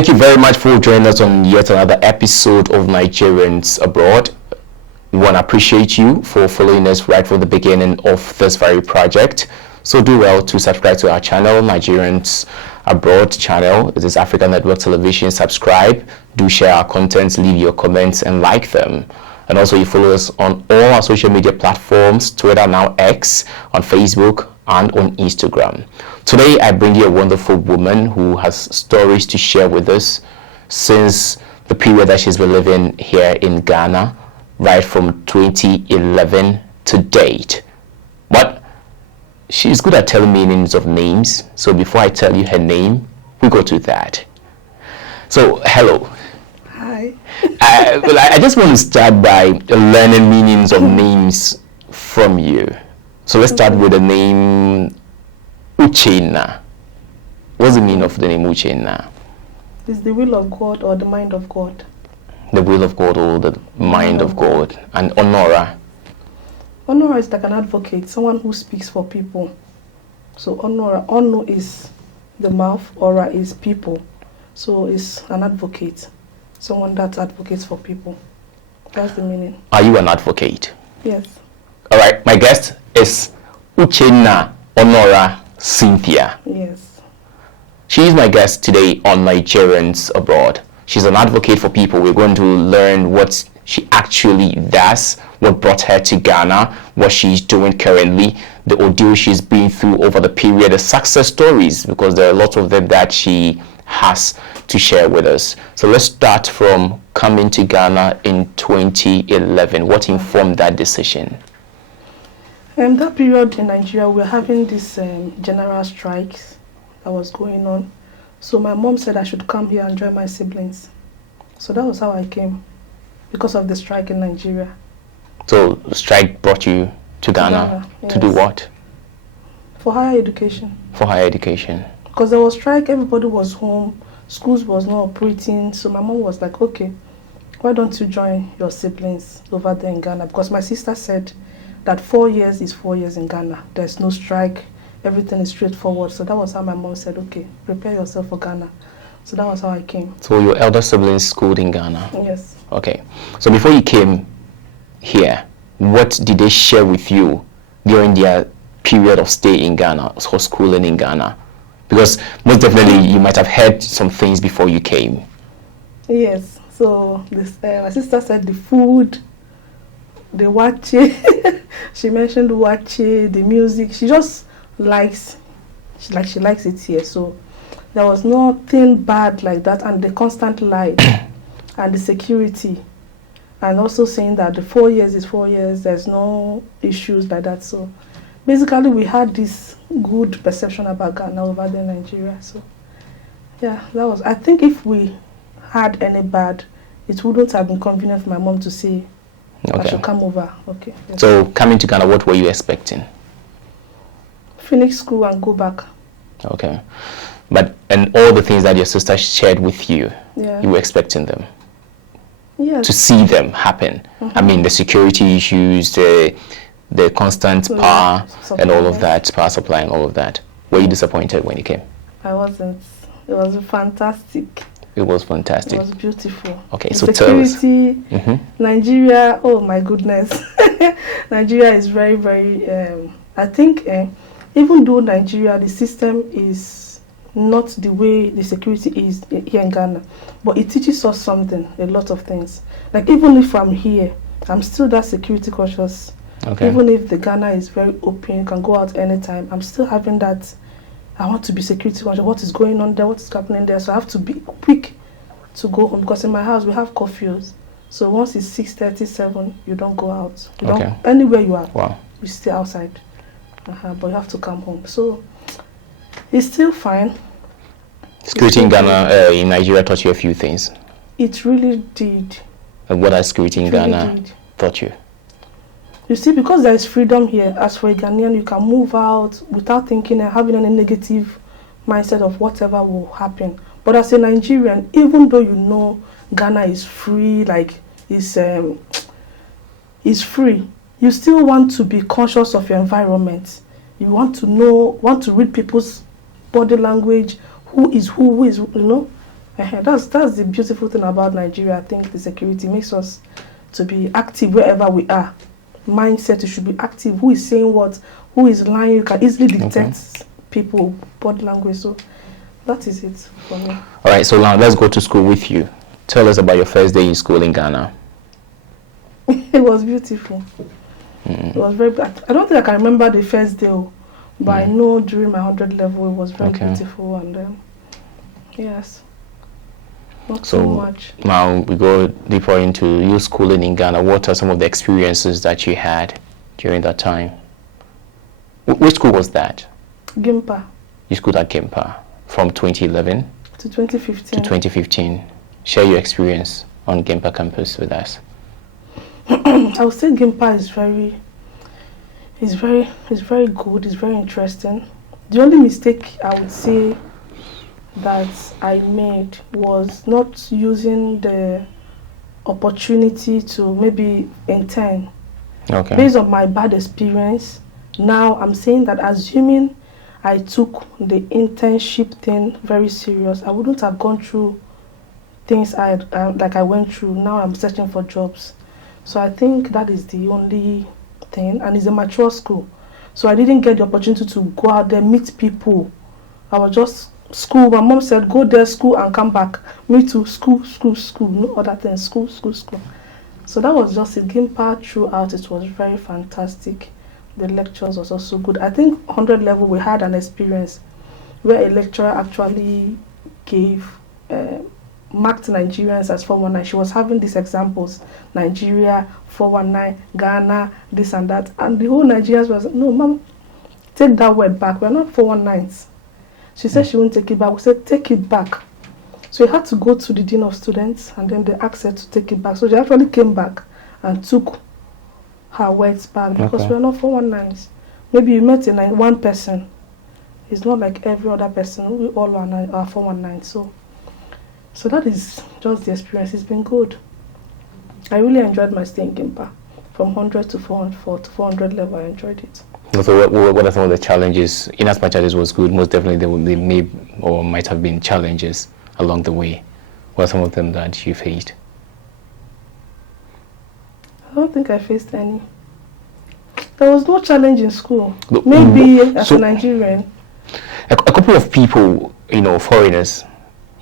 Thank you very much for joining us on yet another episode of Nigerians Abroad. We want to appreciate you for following us right from the beginning of this very project. So do well to subscribe to our channel, Nigerians Abroad channel. It is Africa Network Television. Subscribe, do share our contents, leave your comments and like them. And also you follow us on all our social media platforms, Twitter, now X, on Facebook and on Instagram. Today I bring you a wonderful woman who has stories to share with us since the period that she's been living here in Ghana, right from 2011 to date. But she's good at telling meanings of names, so before I tell you her name, we go to that. So hello. Hi. I just want to start by learning meanings of names from you. So let's start with the name Uchenna. What's the meaning of the name Uchenna? It's the will of God or the mind of God. The will of God or the mind of God. And Onuorah? Onuorah is like an advocate, someone who speaks for people. So Onuorah, Onu is the mouth, Ora is people. So it's an advocate, someone that advocates for people. That's the meaning. Are you an advocate? Yes. All right, my guest is Uchenna Onuorah Cynthia. Yes. She is my guest today on Nigerians Abroad. She's an advocate for people. We're going to learn what she actually does, what brought her to Ghana, what she's doing currently, the ordeal she's been through over the period, the success stories, because there are a lot of them that she has to share with us. So let's start from coming to Ghana in 2011. What informed that decision? In that period in Nigeria, we were having this general strikes that was going on. So my mom said I should come here and join my siblings. So that was how I came, because of the strike in Nigeria. So the strike brought you to Ghana, yes. To do what? For higher education. For higher education. Because there was strike, everybody was home, schools was not operating. So my mom was like, okay, why don't you join your siblings over there in Ghana? Because my sister said that 4 years is 4 years in Ghana. There's no strike. Everything is straightforward. So that was how my mom said, okay, prepare yourself for Ghana. So that was how I came. So your elder siblings schooled in Ghana? Yes. Okay. So before you came here, what did they share with you during their period of stay in Ghana, or schooling in Ghana? Because most definitely you might have heard some things before you came. Yes. So this, my sister said the food, the wache, she mentioned wache, the music. She just likes, she likes it here. So there was nothing bad like that, and the constant light and the security, and also saying that the 4 years is 4 years. There's no issues like that. So basically, we had this good perception about Ghana over there in Nigeria. So yeah, that was. I think if we had any bad, it wouldn't have been convenient for my mom to say, I should come over. Okay. Yes. So coming to Ghana, what were you expecting? Finish school and go back. Okay. But, and all the things that your sister shared with you, yeah, you were expecting them? Yes. To see them happen? I mean, the security issues, the constant power supply, and all of that, power supply and all of that. Were you disappointed when you came? I wasn't. It was fantastic. It was fantastic. It was beautiful. Okay, the so security, tell us. Nigeria, oh my goodness. Nigeria is very, very, I think, even though Nigeria, the system is not the way the security is here in Ghana, but it teaches us something, a lot of things. Like even if I'm here, I'm still that security cautious. Okay. Even if the Ghana is very open, you can go out anytime, I'm still having that, I want to be security conscious. What is going on there? What is happening there? So I have to be quick to go home, because in my house we have curfews. So once it's 6:37, you don't go out. You don't, anywhere you are, you stay outside. But you have to come home. So it's still fine. Security in Ghana, in Nigeria taught you a few things. It really did. And what has security in Ghana taught you? You see, because there is freedom here, as for a Ghanaian, you can move out without thinking and having any negative mindset of whatever will happen. But as a Nigerian, even though you know Ghana is free, like it's free, you still want to be conscious of your environment. You want to know, want to read people's body language, who is, you know, That's the beautiful thing about Nigeria. I think the security makes us to be active wherever we are. Mindset, you should be active. Who is saying what? Who is lying? You can easily detect people, body language. So that is it for me. All right, so now let's go to school with you. Tell us about your first day in school in Ghana. It was beautiful. It was very. I don't think I can remember the first day, but I know during my 100 level it was very beautiful, and yes. Not so much. Now we go deeper into your schooling in Ghana. What are some of the experiences that you had during that time? Which school was that? GIMPA. You schooled at GIMPA from 2011 to 2015. To 2015. Share your experience on GIMPA Campus with us. I would say GIMPA is very good. It's very interesting. The only mistake I would say that I made was not using the opportunity to maybe intern. Okay. Based on my bad experience, now I'm saying that assuming I took the internship thing very serious, I wouldn't have gone through things like I went through. Now I'm searching for jobs. So I think that is the only thing, and it's a mature school. So I didn't get the opportunity to go out there, meet people. I was just school. My mom said, go there, school, and come back. Me too, school. No other thing, school. So that was just a GIMPA throughout. It was very fantastic. The lectures was also good. I think 100 level we had an experience where a lecturer actually gave marked Nigerians as 419. She was having these examples: Nigeria, 419, Ghana, this and that, and the whole Nigerians was, no, mom, take that word back. We're not 419s. She said she won't take it back. We said, take it back. So we had to go to the dean of students, and then they asked her to take it back. So she actually came back and took her words back, because we're not 419s. Maybe you met one person. It's not like every other person. We all are 419. So that is just the experience. It's been good. I really enjoyed my stay in GIMPA. From 100 to 400 level, I enjoyed it. So what are some of the challenges? In as much as it was good, most definitely there may or might have been challenges along the way. What are some of them that you faced? I don't think I faced any. There was no challenge in school. Maybe as a Nigerian. A couple of people, foreigners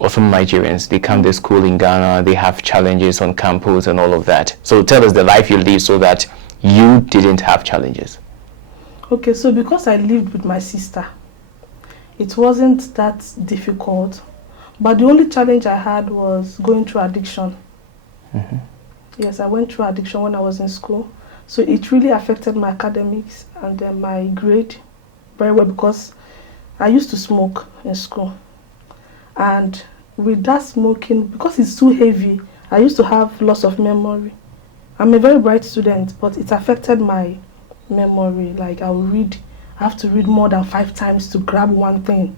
or some Nigerians, they come to school in Ghana, they have challenges on campus and all of that. So tell us the life you live so that you didn't have challenges. Okay, so because I lived with my sister, it wasn't that difficult. But the only challenge I had was going through addiction. Yes, I went through addiction when I was in school. So it really affected my academics and then my grade very well, because I used to smoke in school. And with that smoking, because it's too heavy, I used to have loss of memory. I'm a very bright student, but it affected my memory. Like I have to read more than 5 times to grab one thing.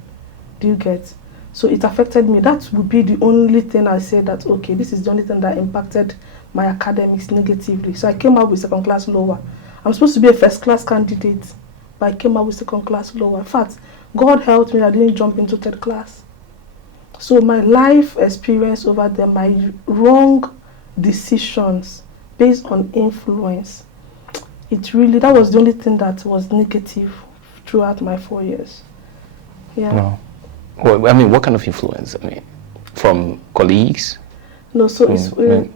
Do you get? So it affected me. That would be the only thing I said that, okay, this is the only thing that impacted my academics negatively. So I came out with second class lower. I'm supposed to be a first class candidate, but I came out with second class lower. In fact, God helped me, I didn't jump into third class. So my life experience over there, my wrong decisions based on influence, that was the only thing that was negative throughout my 4 years. Yeah. No. Well, I mean, what kind of influence? I mean, from colleagues? No, so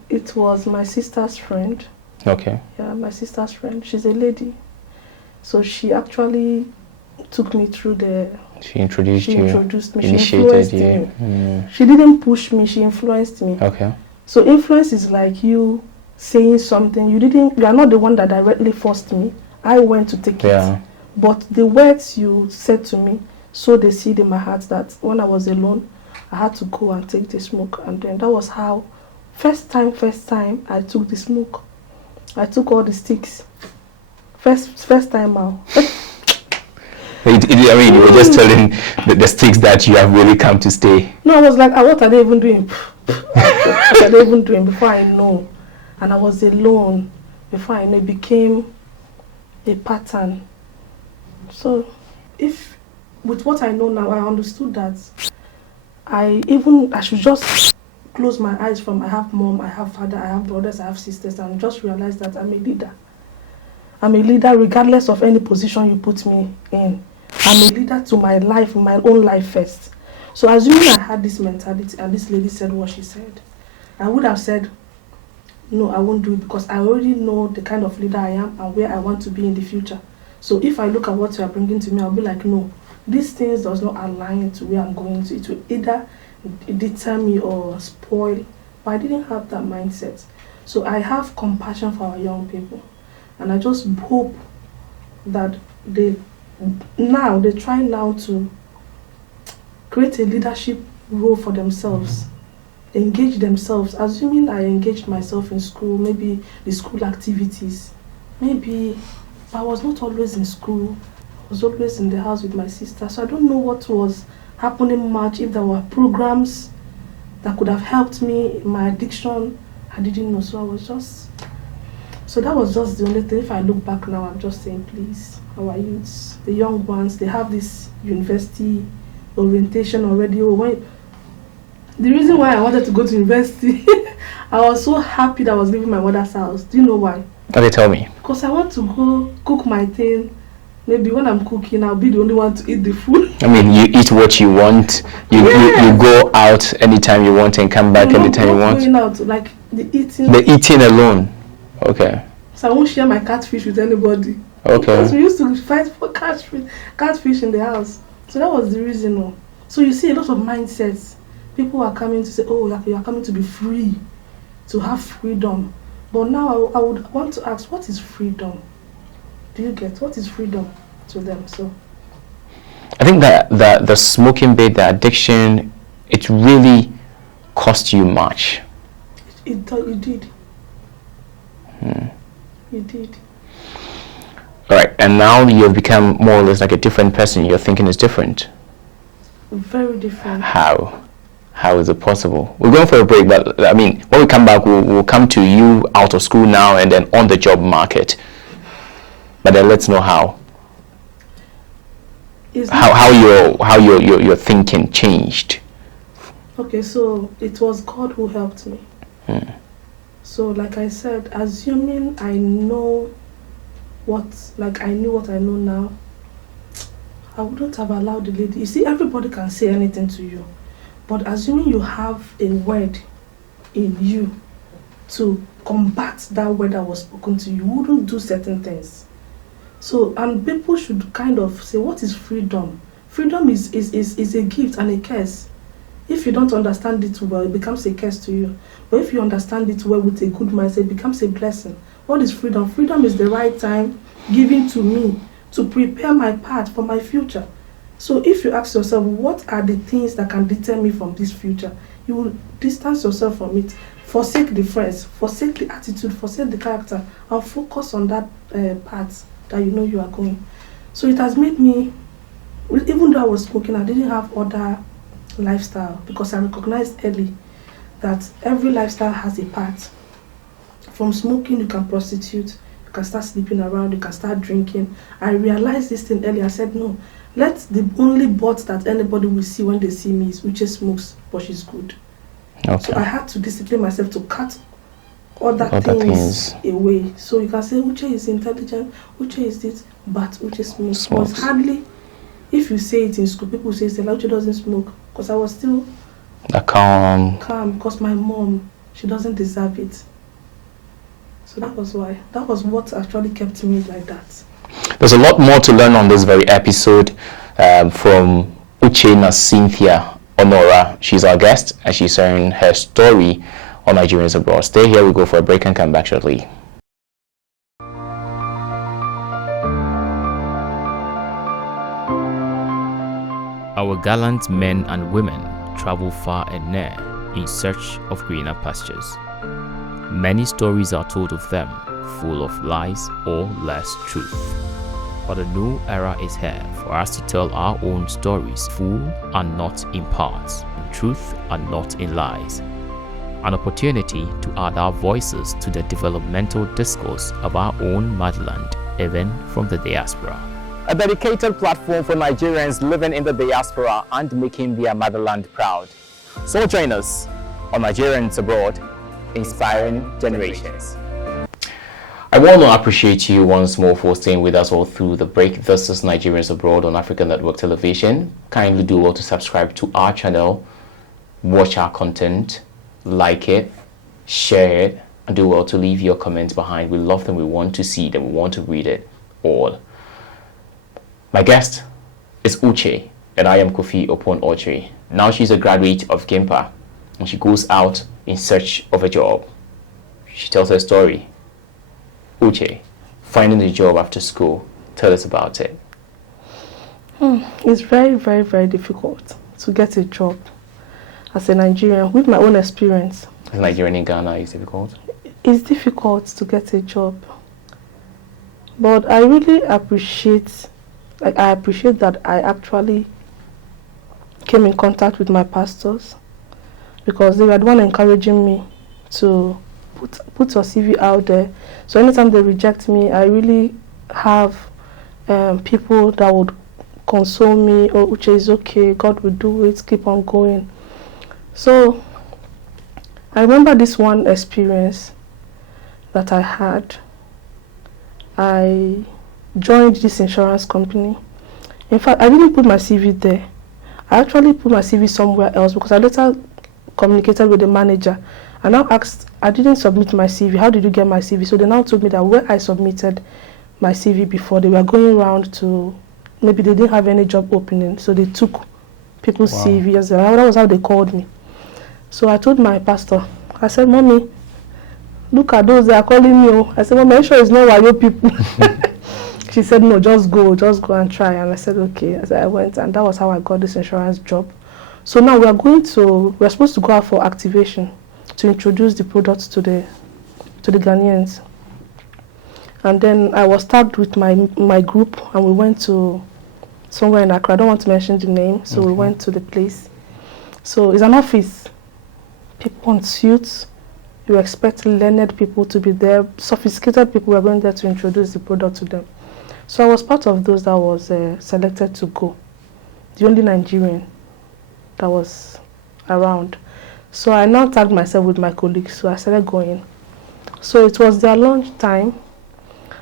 it was my sister's friend. Okay. Yeah, my sister's friend. She's a lady. So she actually took me through She introduced you. She introduced me. Initiated She influenced me. you. She didn't push me. She influenced me. Okay. So influence is like you saying something. You are not the one that directly forced me. I went to take it. But the words you said to me, so they seed in my heart that when I was alone, I had to go and take the smoke. And then that was how, first time, I took the smoke. I took all the sticks. First time out. I mean, you were just telling the sticks that you have really come to stay. No, I was like, what are they even doing? What are they even doing before I know? And I was alone. Before I know, it became a pattern. So, with what I know now, I understood that I should just close my eyes from I have mom, I have father, I have brothers, I have sisters, and just realize that I'm a leader. I'm a leader regardless of any position you put me in. I'm a leader to my life, my own life first. So assuming I had this mentality and this lady said what she said, I would have said, no, I won't do it, because I already know the kind of leader I am and where I want to be in the future. So if I look at what you are bringing to me, I'll be like, no, these things does not align to where I'm going to. It will either deter me or spoil. But I didn't have that mindset. So I have compassion for our young people. And I just hope that they try now to create a leadership role for themselves, engage themselves. Assuming I engaged myself in school, maybe the school activities, maybe I was not always in school, I was always in the house with my sister. So I don't know what was happening much. If there were programs that could have helped me in my addiction, I didn't know. So that was just the only thing. If I look back now, I'm just saying, please, our youths, the young ones, they have this university orientation already. The reason why I wanted to go to university, I was so happy that I was leaving my mother's house. Do you know why? Okay, tell me. Because I want to go cook my thing. Maybe when I'm cooking, I'll be the only one to eat the food. I mean, you eat what you want. You go out anytime you want and come back anytime you want. Going out, like the eating. The eating alone. Okay. So I won't share my catfish with anybody. Okay. Because we used to fight for catfish in the house. So that was the reason. So you see a lot of mindsets. People are coming to say, oh, you are coming to be free, to have freedom. But now I would want to ask, what is freedom? Do you get what is freedom to them? So I think that the smoking bit, the addiction, it really cost you much. It did. It did. All right, and now you've become more or less like a different person. Your thinking is different. Very different. How? How is it possible? We're going for a break, but I mean, when we come back, we'll come to you out of school now and then on the job market. But then let's know how. How your thinking changed. Okay, so it was God who helped me. So like I said, assuming I know I knew what I know now, I wouldn't have allowed the lady. You see, everybody can say anything to you, but assuming you have a word in you to combat that word that was spoken to you, you wouldn't do certain things. So, and people should kind of say, what is freedom? Freedom is a gift and a curse. If you don't understand it well, it becomes a curse to you. But if you understand it well with a good mindset, it becomes a blessing. What is freedom? Freedom is the right time given to me to prepare my path for my future. So if you ask yourself, what are the things that can deter me from this future? You will distance yourself from it. Forsake the friends, forsake the attitude, forsake the character, and focus on that path that you know you are going. So it has made me, even though I was smoking, I didn't have other lifestyle, because I recognized early that every lifestyle has a part. From smoking, you can prostitute, you can start sleeping around, you can start drinking. I realized this thing early. I said, no, let the only butt that anybody will see when they see me is Uche smokes, but she's good. Okay. So I had to discipline myself to cut other things away. So you can say Uche is intelligent, Uche is this, but Uche smokes. But hardly, if you say it in school, people say Uche doesn't smoke, because I was still calm because my mom, she doesn't deserve it. So that was why. That was what actually kept me like that. There's a lot more to learn on this very episode from Uchenna Cynthia Onuorah. She's our guest and she's sharing her story on Nigerians Abroad. Stay here, we'll go for a break and come back shortly. Our gallant men and women travel far and near in search of greener pastures. Many stories are told of them, full of lies or less truth. But a new era is here for us to tell our own stories, full and not in parts, in truth and not in lies. An opportunity to add our voices to the developmental discourse of our own motherland, even from the diaspora. a dedicated platform for Nigerians living in the diaspora and making their motherland proud. So join us on Nigerians Abroad, inspiring generations. I want to appreciate you once more for staying with us all through the break. This is Nigerians Abroad on African Network Television. Kindly do well to subscribe to our channel, watch our content, like it, share it, and do well to leave your comments behind. We love them, we want to see them, we want to read it all. My guest is Uche, and I am Kofi upon Uche. Now she's a graduate of GIMPA, and she goes out in search of a job. She tells her story. Uche, finding a job after school, tell us about it. It's very, very, very difficult to get a job as a Nigerian, with my own experience. As a Nigerian in Ghana, it's difficult? It's difficult to get a job. But I really appreciate, I appreciate that I actually came in contact with my pastors, because they were the one encouraging me to put your CV out there. So anytime they reject me, I really have people that would console me. Oh, Uche is okay, God will do it, keep on going. So I remember this one experience that I had. I joined this insurance company. In fact, I didn't put my CV there. I actually put my CV somewhere else, because I later communicated with the manager. I now asked, I didn't submit my CV. How did you get my CV? So they now told me that where I submitted my CV before, they were going around to, maybe they didn't have any job opening. So they took people's CVs. That was how they called me. So I told my pastor, I said, Mommy, look at those, they are calling me. I said, Mommy, are you sure it's not Wayo people? She said, no, just go and try. And I said, okay. I went, and that was how I got this insurance job. So now we're supposed to go out for activation to introduce the products to the Ghanaians. And then I was tagged with my group, and we went to somewhere in Accra. I don't want to mention the name. So we went to the place. So it's an office. People in suits. You expect learned people to be there. Sophisticated people were going there to introduce the product to them. So I was part of those that was selected to go. The only Nigerian that was around. So I now tagged myself with my colleagues. So I started going. So it was their lunch time.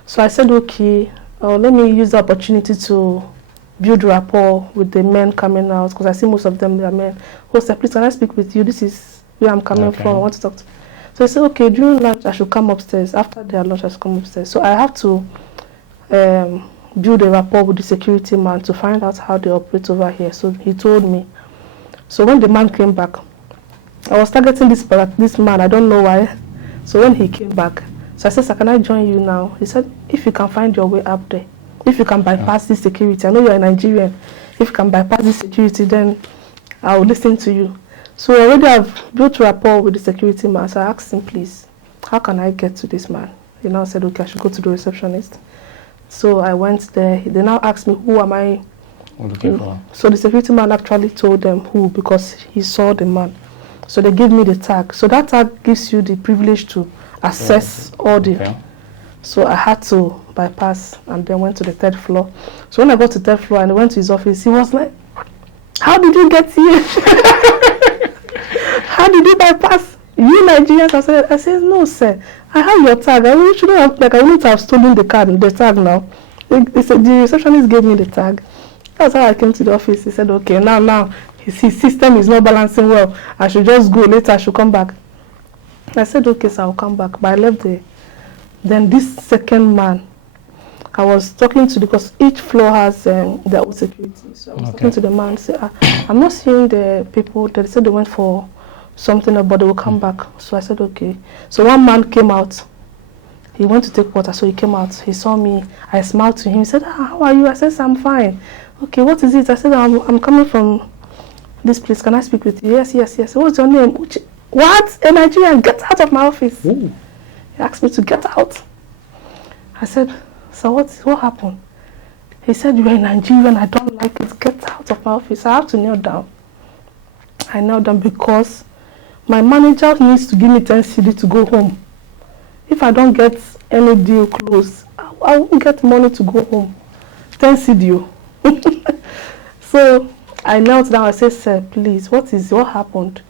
So I said, okay, let me use the opportunity to build rapport with the men coming out, because I see most of them are men. Oh, sir, please, can I speak with you? This is where I'm coming from. I want to talk to you. So I said, okay, during lunch, I should come upstairs. After their lunch, I should come upstairs. So I have to build a rapport with the security man to find out how they operate over here. So he told me. So when the man came back, I was targeting this man. I don't know why. So when he came back, so I said, sir, can I join you now? He said, if you can find your way up there, if you can bypass this security, I know you're a Nigerian. If you can bypass this security, then I will listen to you. So I already have built rapport with the security man. So I asked him, please, how can I get to this man? He now said, okay, I should go to the receptionist. So I went there. They now asked me, who am I looking for? So the security man actually told them who, because he saw the man. So they gave me the tag. So that tag gives you the privilege to access all the... So I had to bypass and then went to the third floor. So when I got to the third floor and I went to his office, he was like, how did you get here? How did you bypass? You Nigerians? I said, no, sir. I have your tag. I really shouldn't have, I wouldn't have stolen the tag now. They said, the receptionist gave me the tag. That's how I came to the office. He said, okay, now his system is not balancing well. I should just go. Later I should come back. I said, okay, so I'll come back. But I left there. Then this second man, I was talking to, because each floor has their own security. So I was talking to the man, say, I'm not seeing the people. They said they went for something, but they will come back. So I said, okay. So one man came out. He went to take water, so he came out. He saw me. I smiled to him. He said, how are you? I said, I'm fine. Okay, what is it? I said, I'm coming from this place. Can I speak with you? Yes. What's your name? Uche. What? A Nigerian? Get out of my office. Ooh. He asked me to get out. I said, so what happened? He said, you're a Nigerian. I don't like it. Get out of my office. I have to kneel down. I knelt down because my manager needs to give me 10 CD to go home. If I don't get any deal closed, I won't get money to go home. 10 CDO. So I knelt down. I said, sir, please, what happened?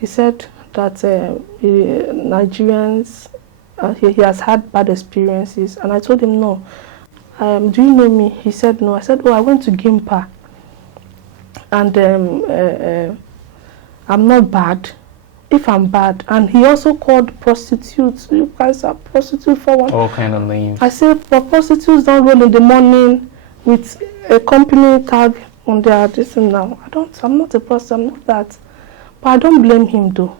He said that Nigerians, he has had bad experiences. And I told him, no. Do you know me? He said, no. I said, oh, I went to GIMPA. And I'm not bad. If I'm bad. And he also called prostitutes. You guys are prostitute for what? All kind of names. I said, but prostitutes don't roll in the morning with a company tag on their this and now. I'm not a prostitute, I'm not that. But I don't blame him though.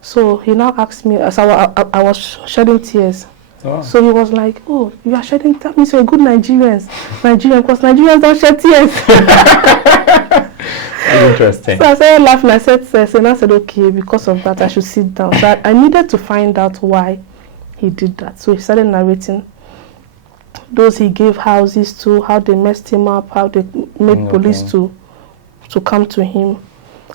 So he now asked me, as I was shedding tears. Oh. So he was like, oh, you are shedding, that means you're a good Nigerian, because Nigerians don't shed tears. Interesting. So I started laughing. I said, sir, and I said, okay, because of that, I should sit down. So I needed to find out why he did that. So he started narrating those he gave houses to, how they messed him up, how they made police to come to him.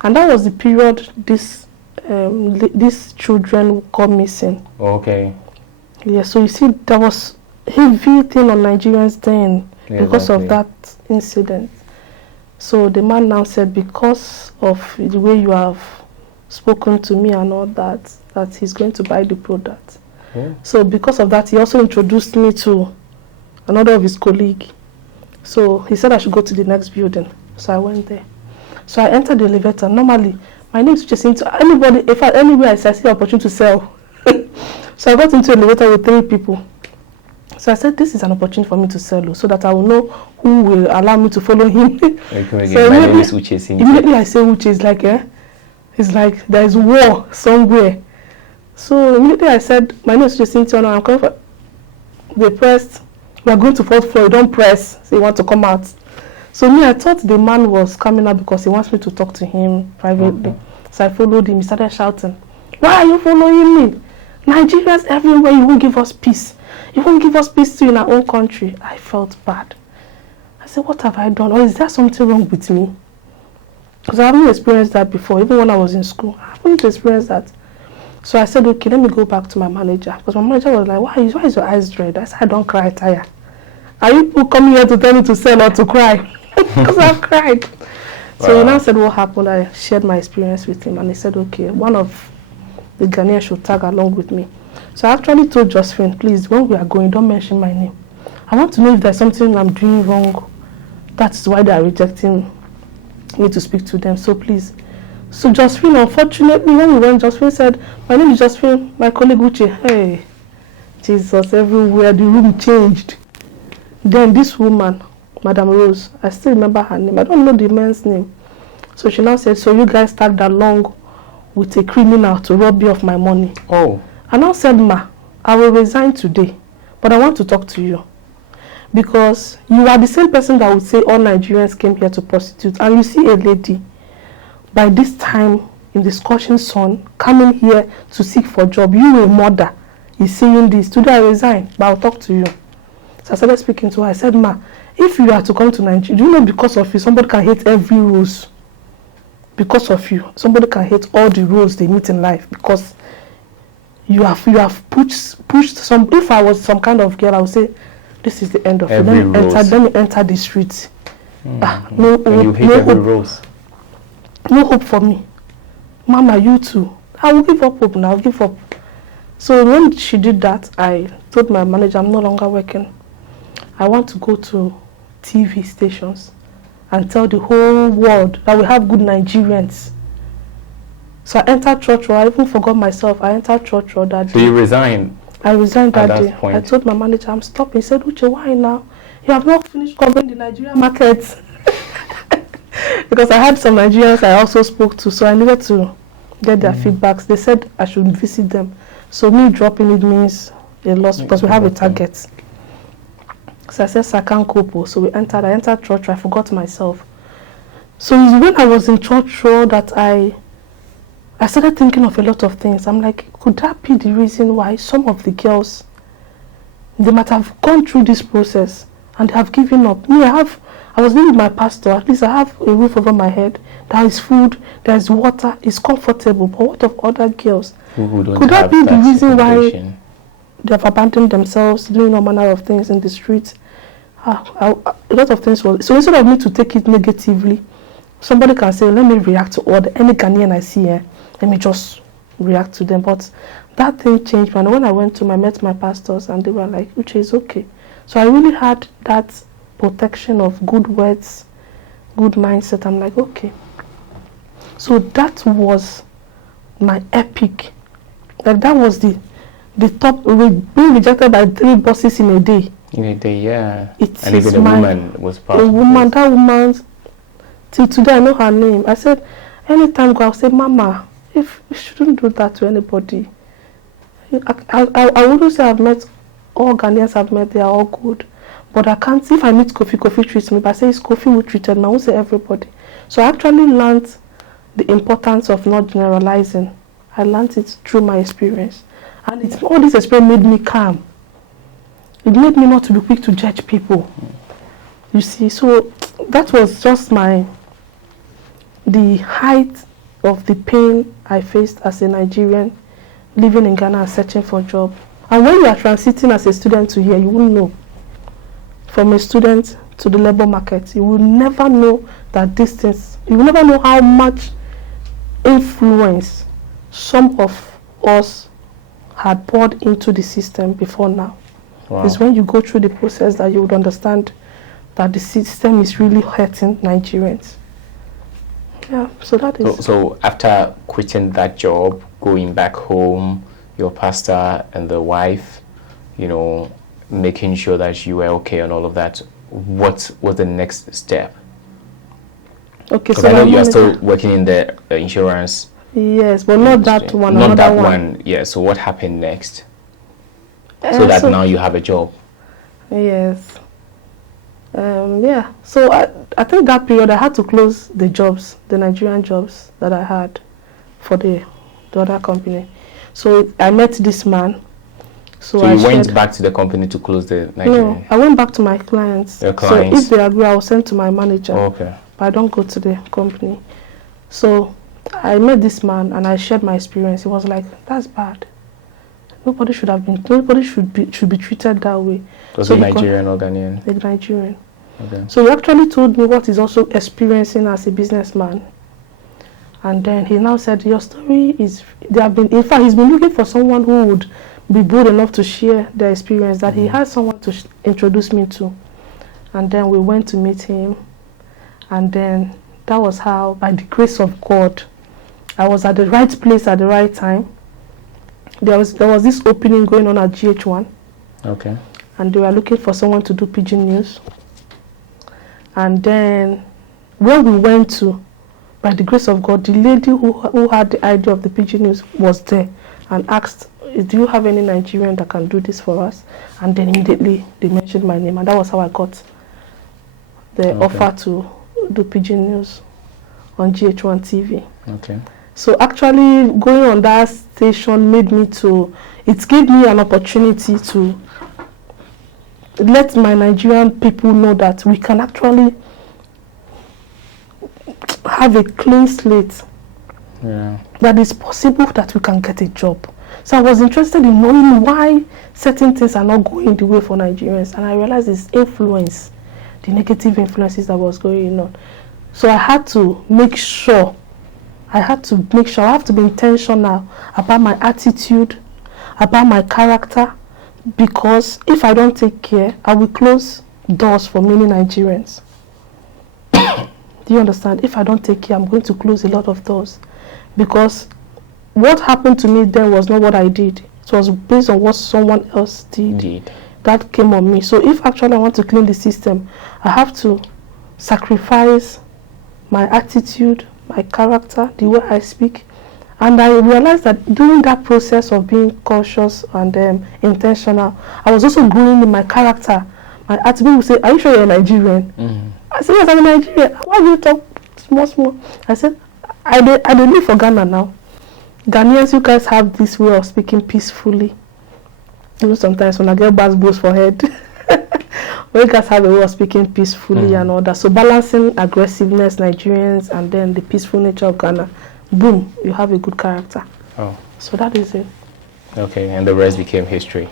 And that was the period these children got missing. Okay. Yeah, so you see, there was heavy thing on Nigerians then because of that incident. So the man now said, because of the way you have spoken to me and all that, that he's going to buy the product. Yeah. So because of that, he also introduced me to another of his colleagues. So he said I should go to the next building. So I went there. So I entered the elevator. Normally, my name is Uche. Anybody, if anywhere I see an opportunity to sell. So I got into the elevator with 3 people. So I said, this is an opportunity for me to sell, so that I will know who will allow me to follow him. So my name is Uche. Immediately I say Uche, it's like there is war somewhere. So immediately I said, my name is Uche, I'm coming for. They pressed, we are going to 4th floor, you don't press, so you want to come out. So me, I thought the man was coming out because he wants me to talk to him privately. So I followed him, he started shouting, why are you following me? Nigerians everywhere, you won't give us peace. You won't give us peace too in our own country. I felt bad. I said, what have I done? Or is there something wrong with me? Because I haven't experienced that before. Even when I was in school, I haven't experienced that. So I said, okay, let me go back to my manager. Because my manager was like, why is your eyes red? I said, I don't cry, Taya. Are you people coming here to tell me to sell or to cry? Because I've cried. Wow. So he now said what happened. I shared my experience with him. And he said, okay, one of the Ghanaians should tag along with me. So I actually told Josephine, please, when we are going, don't mention my name. I want to know if there's something I'm doing wrong. That's why they are rejecting me to speak to them. So please. So Josephine, unfortunately, when we went, Josephine said, my name is Josephine, my colleague Uche. Hey, Jesus, everywhere, the room changed. Then this woman, Madam Rose, I still remember her name. I don't know the man's name. So she now said, so you guys tagged along with a criminal to rob you of my money. Oh. I now said, ma, I will resign today, but I want to talk to you. Because you are the same person that would say all Nigerians came here to prostitute. And you see a lady, by this time in the scorching sun, coming here to seek for a job. You, a mother, is saying this. Today I resign, but I'll talk to you. So I started speaking to her. I said, ma, if you are to come to Nigeria, do you know because of you, somebody can hate every rose? Because of you, somebody can hate all the roles they meet in life because you have pushed some. If I was some kind of girl, I would say, this is the end of it. Let me enter the streets. No hope, you hate every rose. No hope for me. Mama, you too. I will give up hope now. I'll give up. So when she did that, I told my manager, I'm no longer working. I want to go to TV stations and tell the whole world that we have good Nigerians. So I entered church. I even forgot myself. I entered church that day. So you resigned? I resigned that day. Point. I told my manager, I'm stopping. He said, Uche, why now? You have not finished covering the Nigerian markets. Because I had some Nigerians I also spoke to, so I needed to get their feedbacks. They said I should visit them. So me dropping it means a loss because we have a target. So I said, I can't cope. So I entered church. I forgot myself. So it's when I was in church that I started thinking of a lot of things. I'm like, could that be the reason why some of the girls, they might have gone through this process and have given up? Me, I was living with my pastor. At least I have a roof over my head. There is food, there is water, it's comfortable. But what of other girls? Could that be the reason why they have abandoned themselves, doing all manner of things in the streets? a lot of things was, so instead of me to take it negatively, somebody can say, let me react to any Ghanaian I see here, let me just react to them. But that thing changed, and when I met my pastors, and they were like, Uche is okay. So I really had that protection of good words, good mindset. I'm like, okay. So that was my epic. Like, that was the top, being rejected by 3 bosses in a day. In a day, yeah. And even a woman was part of it. That woman, till today I know her name. I said, anytime I'll say, Mama, if you shouldn't do that to anybody. I wouldn't say I've met all Ghanaians I've met, they are all good. But I can't, if I meet Kofi treats me, but I say it's Kofi who treated me, I won't say everybody. So I actually learned the importance of not generalizing. I learned it through my experience. And all this experience made me calm. It made me not to be quick to judge people. You see, so that was just the height of the pain I faced as a Nigerian living in Ghana and searching for a job. And when you are transiting as a student to here, you won't know. From a student to the labor market, you will never know that distance. You will never know how much influence some of us had poured into the system before now. Wow. It's when you go through the process that you would understand that the system is really hurting Nigerians. Yeah, so that is... So after quitting that job, going back home, your pastor and the wife, making sure that you were okay and all of that, what was the next step? Okay, so I know you are still working in the insurance. Yes, but not that one. Not that one. Yeah, so what happened next? So that now you have a job. Yes. Yeah. So I think that period I had to close the jobs, the Nigerian jobs that I had for the other company. So I met this man. So you went back to the company to close the Nigerian? No, I went back to my clients. Your clients? So if they agree, I will send to my manager. Oh, okay. But I don't go to the company. So I met this man and I shared my experience. He was like, that's bad. Nobody should be treated that way. Was he Nigerian or Ghanaian? Like Nigerian. Okay. So he actually told me what he's also experiencing as a businessman. And then he now said, your story is, in fact, he's been looking for someone who would be bold enough to share their experience, that he has someone to introduce me to. And then we went to meet him. And then that was how, by the grace of God, I was at the right place at the right time. There was this opening going on at GH1. Okay. And they were looking for someone to do pidgin news. And then where we went to, by the grace of God, the lady who had the idea of the pidgin news was there and asked, do you have any Nigerian that can do this for us? And then immediately they mentioned my name, and that was how I got the offer to do pidgin news on GH1 TV. Okay. So actually going on that station it gave me an opportunity to let my Nigerian people know that we can actually have a clean slate. Yeah. That it's possible that we can get a job. So I was interested in knowing why certain things are not going the way for Nigerians, and I realized it's influence, the negative influences that was going on. So I had to make sure, I have to be intentional about my attitude, about my character, because if I don't take care, I will close doors for many Nigerians. Do you understand? If I don't take care, I'm going to close a lot of doors, because what happened to me then was not what I did. It was based on what someone else did. Indeed. That came on me. So if actually I want to clean the system, I have to sacrifice my attitude, my character, the way I speak. And I realized that during that process of being cautious and intentional, I was also growing in my character. My attitude will say, are you sure you're a Nigerian? Mm-hmm. I said, yes, I'm a Nigerian. Why do you talk small? I said, I don't live for Ghana now. Ghanaians, you guys have this way of speaking peacefully. Even sometimes when I get bad blows for head, you guys have a way of speaking peacefully and all that. So balancing aggressiveness, Nigerians, and then the peaceful nature of Ghana, boom, you have a good character. Oh. So that is it. Okay, and the rest became history.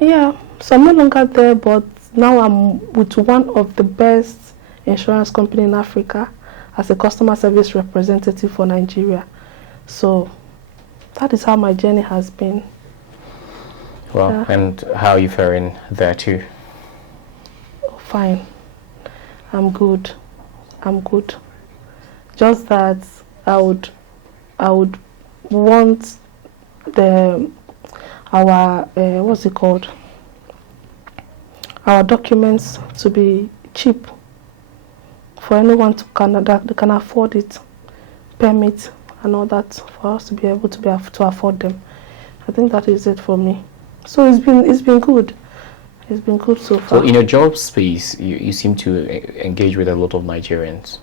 Yeah, so I'm no longer there, but now I'm with one of the best insurance company in Africa as a customer service representative for Nigeria. So that is how my journey has been. Well, and how are you faring there too? Fine. I'm good. Just that I would want what's it called? Our documents to be cheap for anyone that can afford it, permit and all that, for us to be able to afford them. I think that is it for me. So it's been good. It's been good so far. So in your job space, you seem to engage with a lot of Nigerians.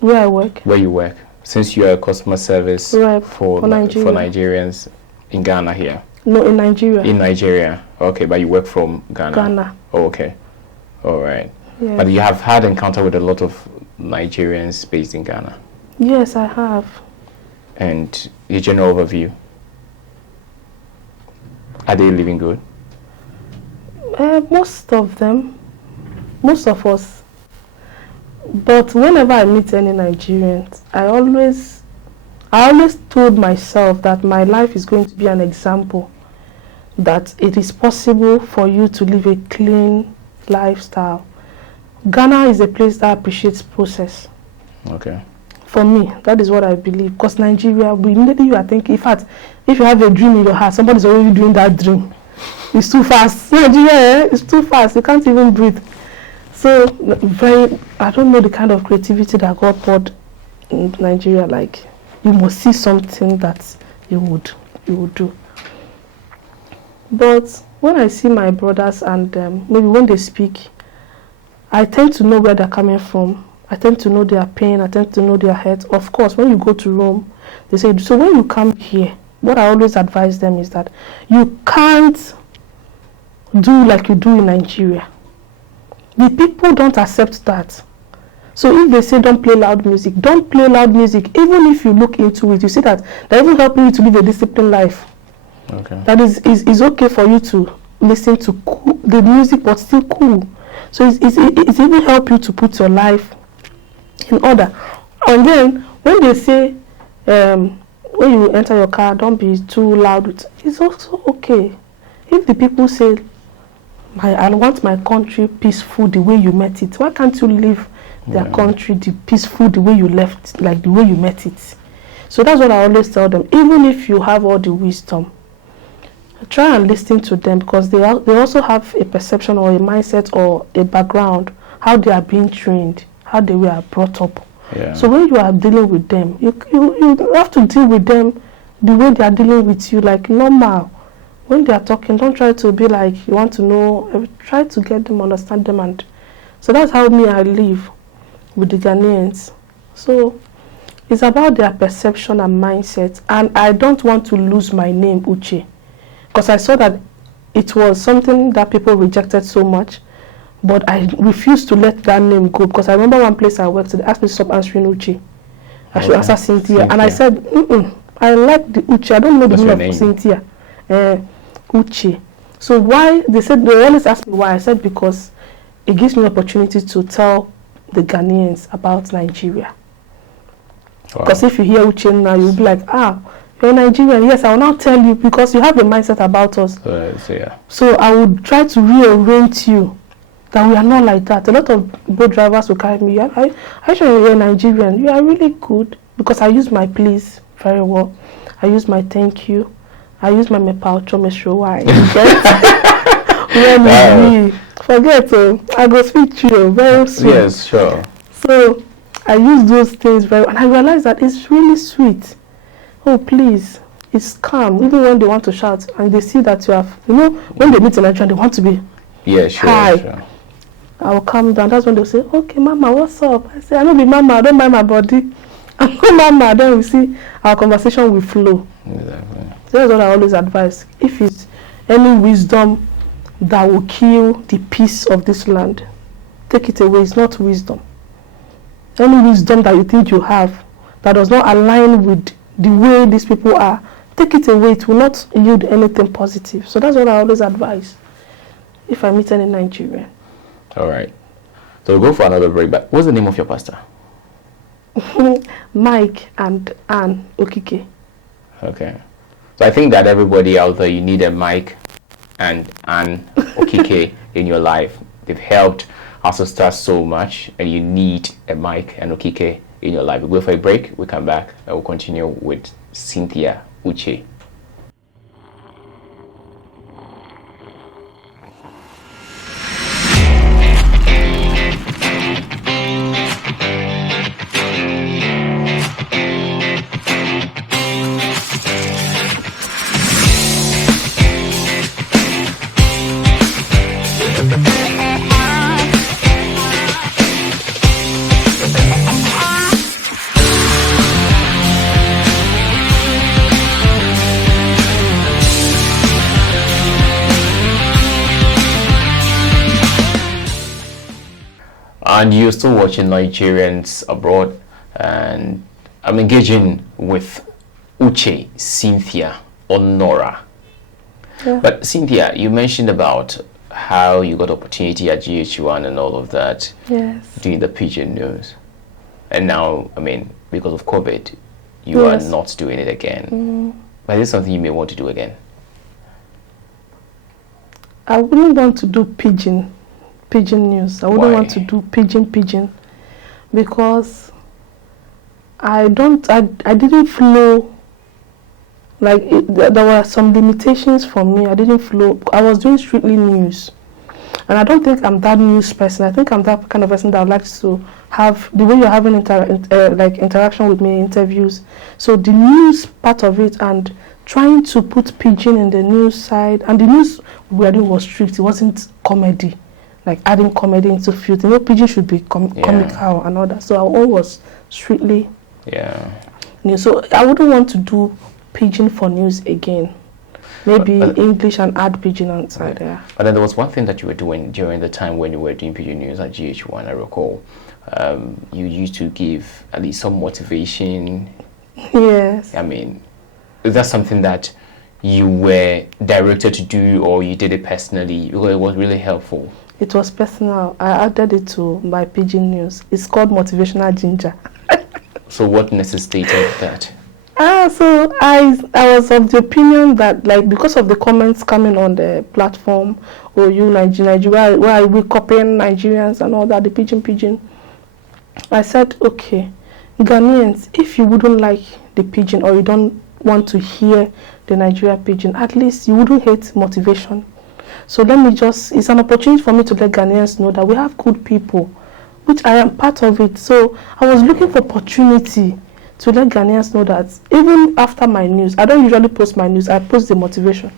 Where I work? Where you work? Since you are a customer service for Nigerians in Ghana here. No, in Nigeria. In Nigeria. Okay, but you work from Ghana. Ghana. Oh, okay. All right. Yeah. But you have had encounter with a lot of Nigerians based in Ghana. Yes, I have. And your general overview? Are they living good? Most of them. Most of us. But whenever I meet any Nigerians, I always told myself that my life is going to be an example, that it is possible for you to live a clean lifestyle. Ghana is a place that appreciates process. Okay. For me, that is what I believe. Because Nigeria, immediately you are thinking, in fact, if you have a dream in your heart, somebody's already doing that dream. It's too fast. Nigeria, it's too fast. You can't even breathe. So, I don't know the kind of creativity that God poured in Nigeria. Like, you must see something that you would do. But when I see my brothers and maybe when they speak, I tend to know where they're coming from. I tend to know their pain. I tend to know their hurt. Of course, when you go to Rome, they say, so when you come here, what I always advise them is that you can't do like you do in Nigeria. The people don't accept that. So if they say don't play loud music, don't play loud music. Even if you look into it, you see that they're even helping you to live a disciplined life. Okay. That is okay for you to listen to the music, but still cool. So it's even help you to put your life in order. And then when they say when you enter your car, don't be too loud, it's also okay. If the people say, I want my country peaceful the way you met it, why can't you live their country peaceful the way you left, like the way you met it? So that's what I always tell them. Even if you have all the wisdom, try and listen to them, because they also have a perception or a mindset or a background, how they are being trained, how they were brought up. Yeah. So when you are dealing with them, you have to deal with them the way they are dealing with you, like normal. When they are talking, don't try to be like you want to know. Try to get them, understand them, and so that's how I live with the Ghanaians. So it's about their perception and mindset, and I don't want to lose my name, Uche, because I saw that it was something that people rejected so much, but I refused to let that name go, because I remember one place I worked, they asked me to stop answering Uche. I should answer Cynthia, and I said, I like the Uche. I don't know the meaning of Cynthia. Uche. So why they always ask me why. I said because it gives me opportunity to tell the Ghanaians about Nigeria. Because if you hear Uchenna, you'll be like, you're Nigerian. Yes, I will now tell you, because you have a mindset about us. So I would try to reorient you that we are not like that. A lot of boat drivers will carry me. I sure you're Nigerian. You are really good, because I use my please very well. I use my thank you. I use my mepaucho meshuwai. Forget I go speak to you very soon. Yes, sure. So I use those things very, and I realize that it's really sweet. Oh please, it's calm. Even when they want to shout and they see that you have, when they meet in Nigeria, they want to be high. Sure. I will calm down. That's when they'll say, okay, Mama, what's up? I say, I don't be Mama. I don't mind my body. I'm not Mama. Then we see our conversation will flow. Exactly. So that's what I always advise. If it's any wisdom that will kill the peace of this land, take it away. It's not wisdom. Any wisdom that you think you have that does not align with the way these people are, take it away. It will not yield anything positive. So that's what I always advise if I meet any Nigerian. All right. So we'll go for another break. But what's the name of your pastor? Mike and Anne Okike. Okay. So I think that everybody out there, you need a Mike and Anne Okike in your life. They've helped our sisters so much, and you need a Mike and Okike in your life. We'll go for a break. We come back and we'll continue with Cynthia Uche. And you're still watching Nigerians Abroad, and I'm engaging with Uche, Cynthia, Onuorah. Yeah. But Cynthia, you mentioned about how you got opportunity at GH1 and all of that, Yes. doing the pidgin news. And now, I mean, because of COVID, you Yes. are not doing it again. But is it something you may want to do again? I wouldn't want to do pidgin news. I wouldn't Why? want to do pidgin because I didn't flow. Like there were some limitations for me. I didn't flow. I was doing strictly news, and I don't think I'm that news person. I think I'm that kind of person that would like to have the way you're having interaction with me, interviews. So the news part of it and trying to put pidgin in the news side, and the news we were doing was strict. It wasn't comedy, like adding comedy into field. You know, pidgin should be comical and all that. So our own was strictly news. So I wouldn't want to do pidgin for news again. Maybe English and add pidgin outside there. But then there was one thing that you were doing during the time when you were doing pidgin news at GH1, I recall. You used to give at least some motivation. Yes. I mean, is that something that you were directed to do, or you did it personally? Because it was really helpful. It was personal. I added it to my pidgin news. It's called Motivational Ginger. So what necessitated that? So I was of the opinion that, like, because of the comments coming on the platform, or you Nigeria, why we copying Nigerians and all that, the pidgin. I said, okay, Ghanaians, if you wouldn't like the pidgin or you don't want to hear the Nigeria pidgin, at least you wouldn't hate motivation. So let me it's an opportunity for me to let Ghanaians know that we have good people, which I am part of it. So I was looking for opportunity to let Ghanaians know that even after my news, I don't usually post my news, I post the motivation.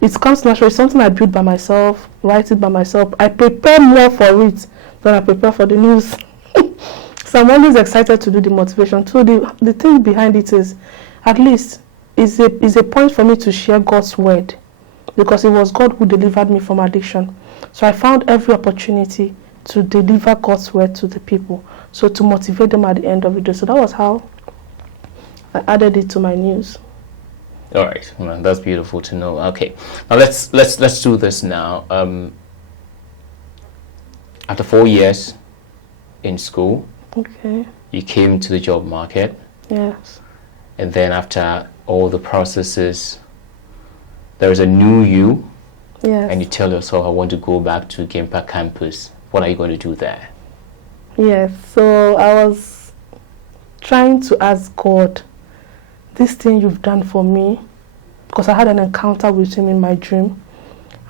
It comes naturally. It's something I build by myself, write it by myself. I prepare more for it than I prepare for the news. So I'm always excited to do the motivation. So the thing behind it is, at least, is a point for me to share God's word, because it was God who delivered me from addiction. So I found every opportunity to deliver God's word to the people, so to motivate them at the end of the day. So that was how I added it to my news. All right, well, that's beautiful to know. Okay, now let's do this now. After 4 years in school, okay, you came to the job market. Yes. And then after all the processes, there's a new you. Yes. And you tell yourself, I want to go back to GhIMPA Campus. What are you going to do there? Yes, so I was trying to ask God, this thing you've done for me, because I had an encounter with him in my dream,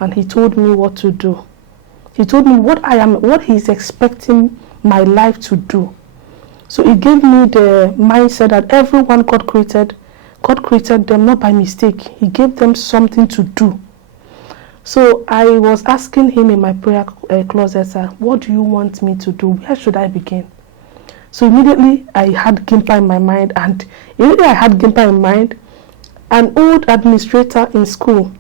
and he told me what to do. He told me what he's expecting my life to do. So he gave me the mindset that everyone God created them not by mistake. He gave them something to do. So I was asking him in my prayer closet, what do you want me to do? Where should I begin? So immediately I had GhIMPA in my mind, and immediately I had GhIMPA in mind, an old administrator in school,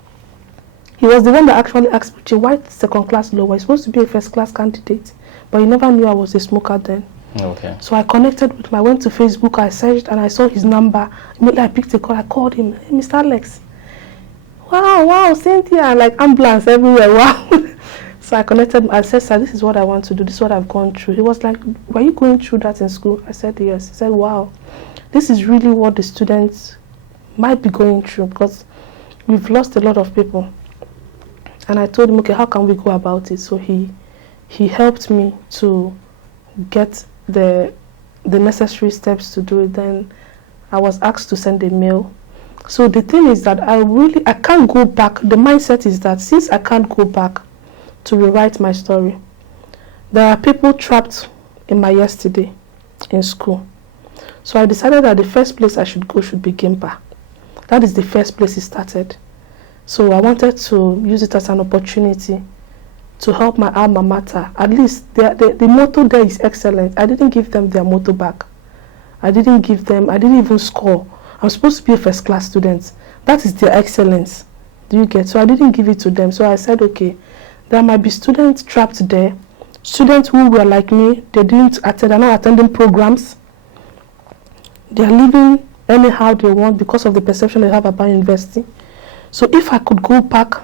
he was the one that actually asked me, why second class lower? You're supposed to be a first class candidate, but he never knew I was a smoker then. Okay. So I connected with him. I went to Facebook, I searched, and I saw his number. Immediately I picked a call, I called him, hey, Mr. Alex. Wow, Cynthia, like ambulance everywhere, wow. So So I connected, I said, sir, this is what I want to do. This is what I've gone through. He was like, were you going through that in school? I said, yes. He said, wow, this is really what the students might be going through because we've lost a lot of people. And I told him, okay, how can we go about it? So he helped me to get the necessary steps to do it. Then I was asked to send a mail. So the thing is that I can't go back. The mindset is that since I can't go back to rewrite my story, there are people trapped in my yesterday in school. So I decided that the first place I should go should be GIMPA. That is the first place it started. So I wanted to use it as an opportunity to help my alma mater. At least the motto there is excellent. I didn't give them their motto back. I didn't even score. I'm supposed to be a first class student. That is their excellence. Do you get? So I didn't give it to them. So I said, okay, there might be students trapped there. Students who were like me, they're not attending programs. They're living anyhow they want because of the perception they have about university. So if I could go back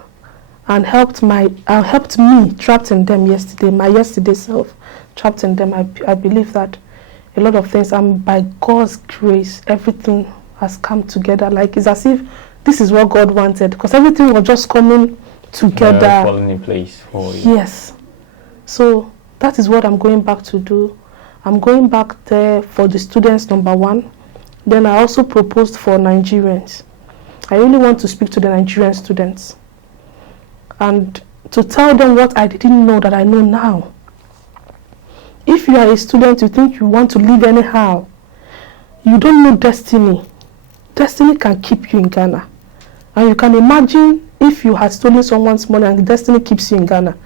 and helped me trapped in them yesterday, my yesterday self trapped in them, I believe that a lot of things, and by God's grace, everything has come together. Like it's as if this is what God wanted, because everything was just coming together. Falling in place for you. Yes. So that is what I'm going back to do. I'm going back there for the students, number one. Then I also proposed for Nigerians. I really want to speak to the Nigerian students and to tell them what I didn't know that I know now. If you are a student, you think you want to live anyhow, you don't know destiny. Destiny can keep you in Ghana. And you can imagine if you had stolen someone's money and destiny keeps you in Ghana.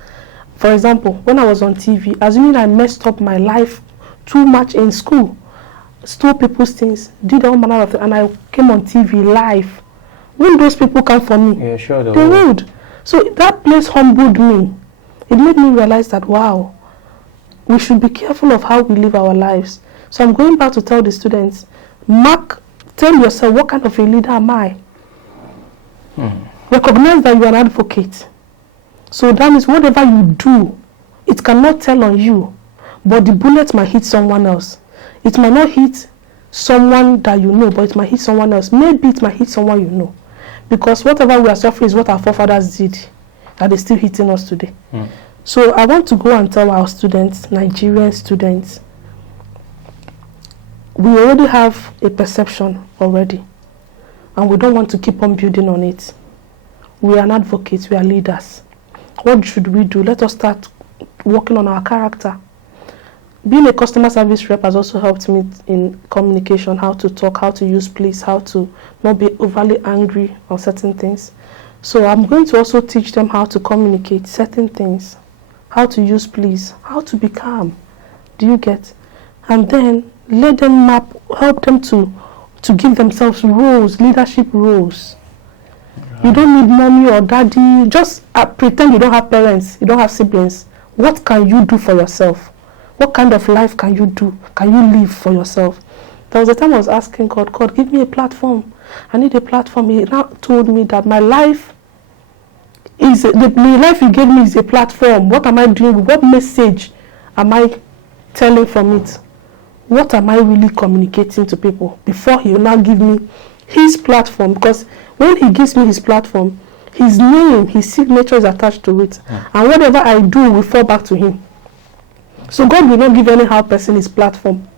For example, when I was on TV, assuming I messed up my life too much in school, stole people's things, did all manner of things, and I came on TV live, will those people come for me? Yeah, sure, they would. So that place humbled me. It made me realize that, wow, we should be careful of how we live our lives. So I'm going back to tell the students, tell yourself, what kind of a leader am I? Recognize that you are an advocate. So that means whatever you do, it cannot tell on you, but the bullet might hit someone else. It might not hit someone that you know, but it might hit someone else. Maybe it might hit someone you know. Because whatever we are suffering is what our forefathers did, that is still hitting us today. So I want to go and tell our students, Nigerian students, we already have a perception already, and we don't want to keep on building on it. We are an advocate, we are leaders. What should we do? Let us start working on our character. Being a customer service rep has also helped me in communication, how to talk, how to use please, how to not be overly angry on certain things. So I'm going to also teach them how to communicate certain things, how to use please, how to be calm. Do you get? And then let them help them to give themselves roles, leadership roles. Right. You don't need mommy or daddy. Just pretend you don't have parents, you don't have siblings. What can you do for yourself? What kind of life can you do? Can you live for yourself? There was a time I was asking God, God, give me a platform. I need a platform. He now told me that my life the life you gave me is a platform. What am I doing? What message am I telling from it? What am I really communicating to people? Before he will now give me his platform. Because when he gives me his platform, his name, his signature is attached to it. And whatever I do will fall back to him. So God will not give anyhow person his platform.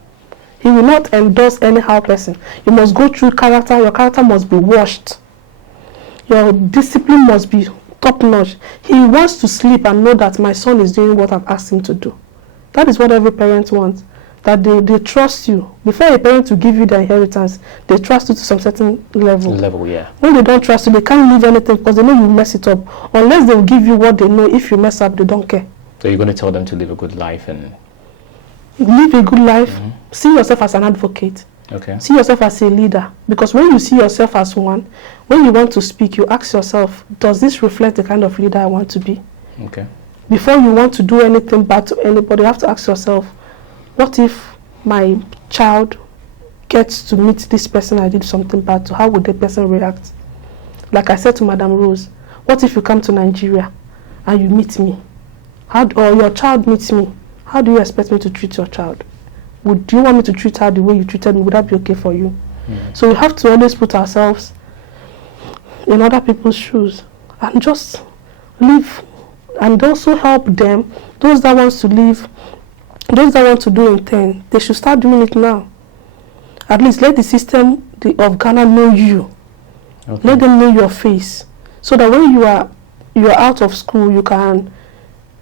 He will not endorse anyhow person. You must go through character. Your character must be washed. Your discipline must be top-notch. He wants to sleep and know that my son is doing what I've asked him to do. That is what every parent wants. That they trust you. Before a parent will give you the inheritance, they trust you to some certain level. Yeah. When they don't trust you, they can't leave anything because they know you mess it up. Unless they will give you what they know. If you mess up, they don't care. So you're going to tell them to live a good life and live a good life. See yourself as an advocate. Okay. See yourself as a leader. Because when you see yourself as one, when you want to speak, you ask yourself, does this reflect the kind of leader I want to be? Okay. Before you want to do anything bad to anybody, you have to ask yourself, what if my child gets to meet this person I did something bad to? How would the person react? Like I said to Madam Rose, what if you come to Nigeria and you meet me or your child meets me, how do you expect me to treat your child? Do you want me to treat her the way you treated me? Would that be okay for you? So we have to always put ourselves in other people's shoes and just live, and also help them. Those that want to live, those that want to do anything, they should start doing it now. At least let the system of Ghana know you. Okay. Let them know your face, so that when you're out of school, you can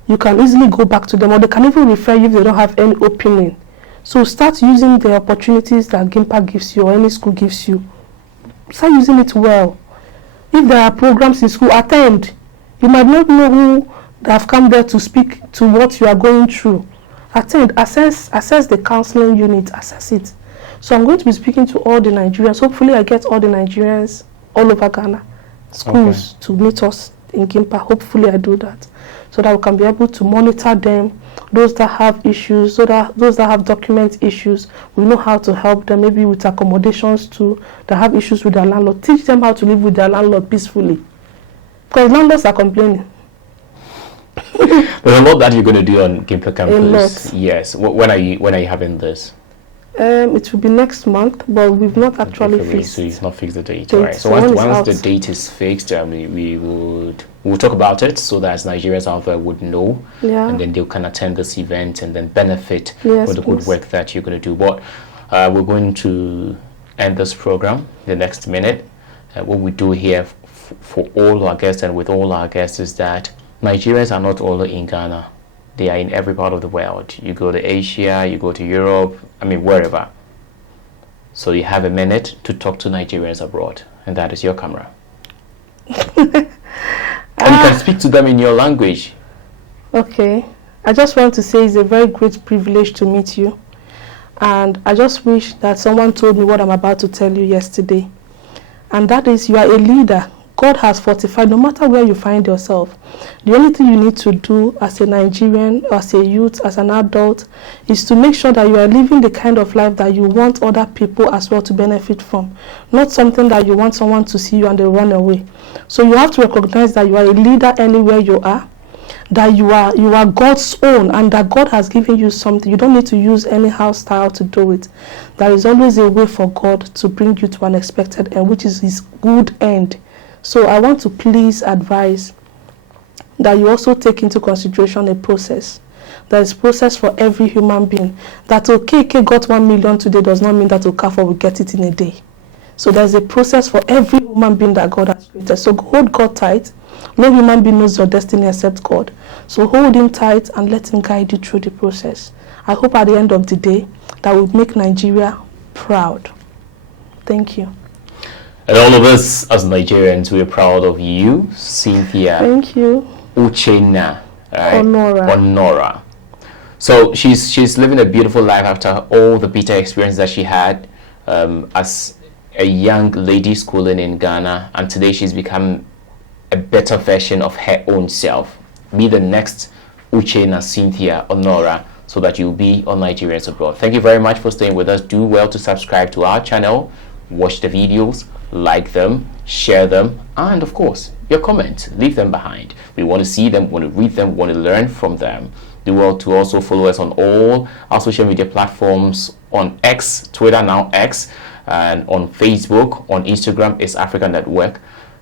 easily go back to them, or they can even refer you if they don't have any opening. So start using the opportunities that GIMPA gives you, or any school gives you. Start using it well. If there are programs in school, attend. You might not know who have come there to speak to what you are going through. Attend, assess the counseling unit, assess it. So I'm going to be speaking to all the Nigerians. Hopefully I get all the Nigerians all over Ghana schools to meet us in GIMPA. Hopefully I do that, so that we can be able to monitor them. Those that have issues, those that have document issues, we know how to help them, maybe with accommodations too, that have issues with their landlord. Teach them how to live with their landlord peacefully, because landlords are complaining. There's a lot that you're going to do on GhOne Campus. A lot. Yes. When are you having this? It will be next month, but we've not actually fixed. So you've not fixed the date, right? So once the date is fixed, we'll talk about it, so that Nigerians out there would know, and then they can attend this event and then benefit from the good work that you're going to do. But we're going to end this program the next minute. What we do here for all our guests and with all our guests is that Nigerians are not only in Ghana. They are in every part of the world. You go to Asia, you go to Europe, wherever. So you have a minute to talk to Nigerians abroad, and that is your camera. And you can speak to them in your language. Okay. I just want to say it's a very great privilege to meet you. And I just wish that someone told me what I'm about to tell you yesterday. And that is, you are a leader. God has fortified, no matter where you find yourself. The only thing you need to do as a Nigerian, as a youth, as an adult, is to make sure that you are living the kind of life that you want other people as well to benefit from. Not something that you want someone to see you and they run away. So you have to recognize that you are a leader anywhere you are, that you are God's own, and that God has given you something. You don't need to use anyhow style to do it. There is always a way for God to bring you to an expected end, which is his good end. So I want to please advise that you also take into consideration a process. There is process for every human being. That Okeke got 1 million today does not mean that Okafor will get it in a day. So there's a process for every human being that God has created. So hold God tight. No human being knows your destiny except God. So hold him tight and let him guide you through the process. I hope at the end of the day that will make Nigeria proud. Thank you. And all of us as Nigerians, we are proud of you, Cynthia. Thank you. Uchenna, right? Onuorah. So she's living a beautiful life after all the bitter experience that she had as a young lady schooling in Ghana, and today she's become a better version of her own self. Be the next Uchenna Cynthia Onuorah, so that you'll be on Nigerians Abroad. Thank you very much for staying with us. Do well to subscribe to our channel, watch the videos, like them, share them, and of course your comments, leave them behind. We want to see them, want to read them, want to learn from them. Do well to also follow us on all our social media platforms, on X, Twitter now X, and on Facebook, on Instagram is African Network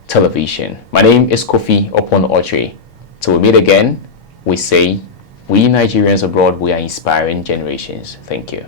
Television. My name is Kofi Upon Uche. Till we meet again, we say, we Nigerians abroad, we are inspiring generations. Thank you.